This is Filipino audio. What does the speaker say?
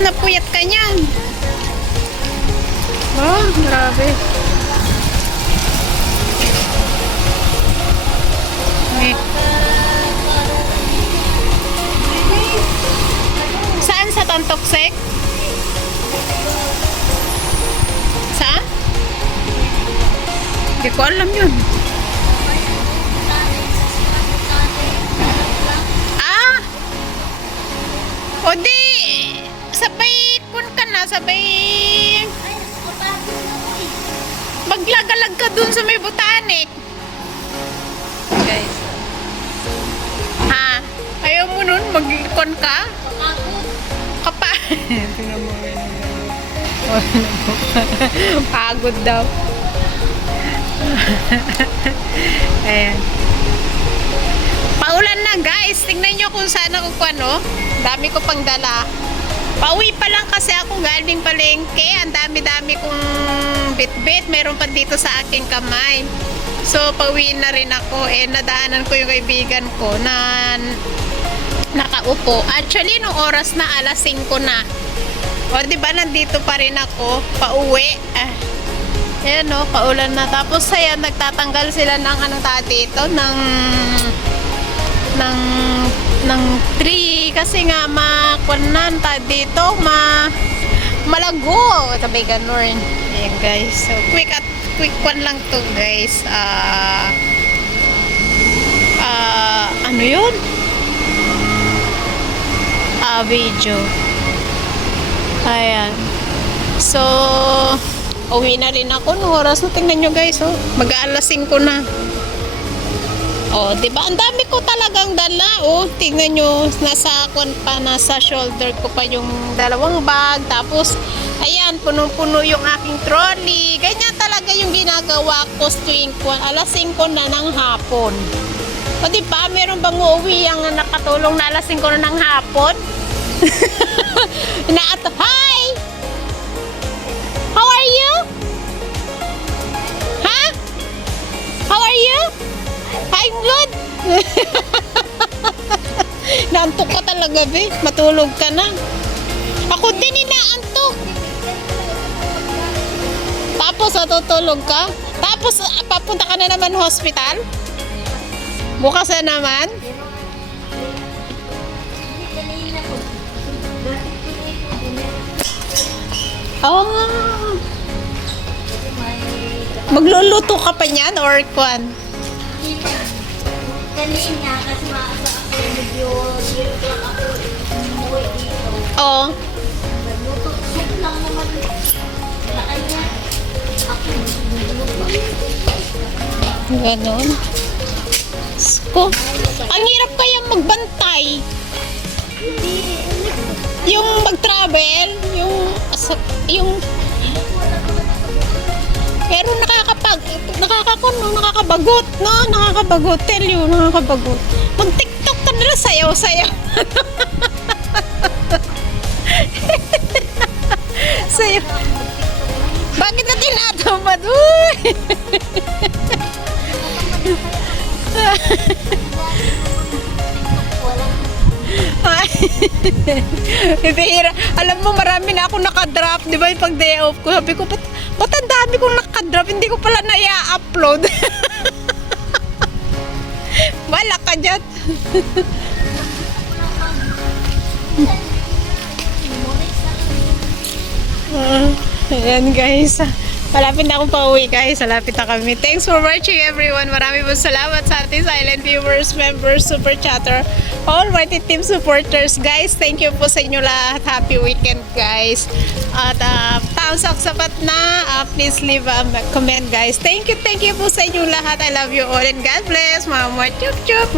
na puyat ka niyan. Oh, grabe. Eh. Saan sa Tantoksek? Saan? Hindi ko alam yun. Ah! O di, sabay kun ka na, sabay maglagalag ka dun sa may Botanic. Guys. Ha? Ayaw mo nun? Mag-con ka? Kapa. Pagod daw. Ayan. Paulan na guys. Tingnan nyo kung saan ako ano. Dami ko pang dala. Pauwi pa lang kasi ako galing palengke. Ang dami-dami kong bit-bit. Meron pa dito sa aking kamay. So, pauwi na rin ako. Nadaanan ko yung kaibigan ko na nakaupo. Actually, nung oras na alas 5 na. O, diba, nandito pa rin ako. Pauwi. Ayan o, paulan na. Tapos, ayan, nagtatanggal sila ng anong dito, ng tree. Kasi nga, makunan dito, malago. Sabi ganun. Ayan, guys. So, quick one lang to, guys. Ano yun? Video. Ayan. So, uwi na rin ako no oras na. Tingnan nyo guys, oh. Mag-aalas 5 na. Oh, diba? Ang dami ko talagang dala, oh. Tingnan nyo, nasa shoulder ko pa yung dalawang bag. Tapos, ayan, punong-puno yung aking trolley. Ganyan talaga yung ginagawa ko tuwing alas 5 na ng hapon. O diba, meron bang uuwi ang nakatulong na alas 5 na ng hapon? Hi! How are you? Ha? How are you? I'm good. Naantok ka talaga, be. Matulog ka na. Ako din inaantok. Tapos tutulog ka. Tapos papunta ka na naman hospital. Bukas na naman. Oh. Magluluto ka pa niyan or kwan? Kanina kasi maasa ako medyo lang ako umuwi dito. Oo. Nagluto lang naman sa kanya. Ako nagluto. Ganon. Sko. Ang hirap kayang magbantay. Yung mag-travel, yung pero nakakabagot, no? Nakakabagot, tell you, nakakabagot. Mag-TikTok ka nila, sayaw-sayaw. Sayaw. Bakit ka tinatamad? Uy! Alam mo, marami na ako nakadrop, di ba, yung pag day off ko. Sabi ko, ba't ang dami kong nakadrop? Hindi ko pala na-upload. Wala ka dyan. Ayan guys, malapit na akong pauwi guys. Malapit na kami. Thanks for watching everyone. Marami po salamat sa ating silent viewers, members, super chatter, all Whitey Team supporters guys. Thank you po sa inyo lahat. Happy weekend guys. At thumbs up sapat na. Please leave a comment guys. Thank you po sa inyo lahat. I love you all and God bless. Mama, chup chup.